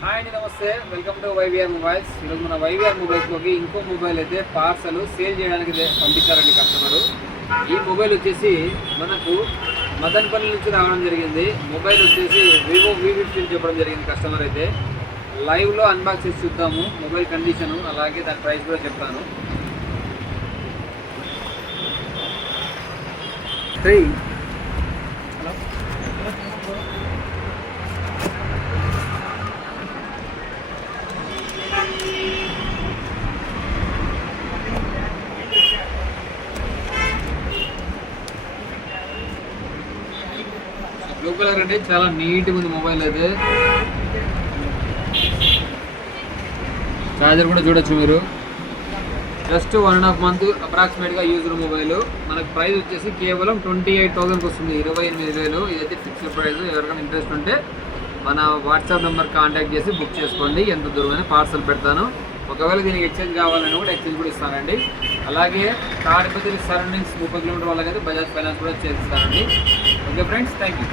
Hi అండి, నమస్తే. Welcome to YVR mobiles. ఈరోజు మన వైవిఆర్ మొబైల్స్లోకి ఇంకో మొబైల్ అయితే పార్సల్ సేల్ చేయడానికి పంపించారండి కస్టమరు. ఈ మొబైల్ వచ్చేసి మనకు మదనపల్లి నుంచి రావడం జరిగింది. మొబైల్ వచ్చేసి వివో V15 చెప్పడం జరిగింది కస్టమర్ అయితే. లైవ్లో అన్బాక్స్ చేసి చూద్దాము మొబైల్ కండిషను, అలాగే దాని ప్రైస్ కూడా చెప్తాను. 3 బ్లూ కలర్ అంటే చాలా నీట్గా ఉంది మొబైల్ అయితే. ఛార్జర్ కూడా చూడొచ్చు మీరు. జస్ట్ 1.5 month అప్రాక్సిమేట్గా యూజ్డ్ మొబైల్. మనకు ప్రైస్ వచ్చేసి కేవలం 28,000కి వస్తుంది, 28,000. ఇదైతే ఫిక్స్డ్ ప్రైస్. ఎవరికైనా ఇంట్రెస్ట్ ఉంటే మన వాట్సాప్ నెంబర్ కాంటాక్ట్ చేసి బుక్ చేసుకోండి. ఎంత దూరమైనా పార్సల్ పెడతాను. ఒకవేళ దీనికి ఎక్స్చేంజ్ కావాలని కూడా ఎక్స్చేంజ్ కూడా ఇస్తానండి. అలాగే తాడిపత్రి సరౌండింగ్స్ 30 కిలోమీటర్ వాళ్ళకైతే బజాజ్ ఫైనాన్స్ కూడా చేస్తానండి. Okay friends, thank you.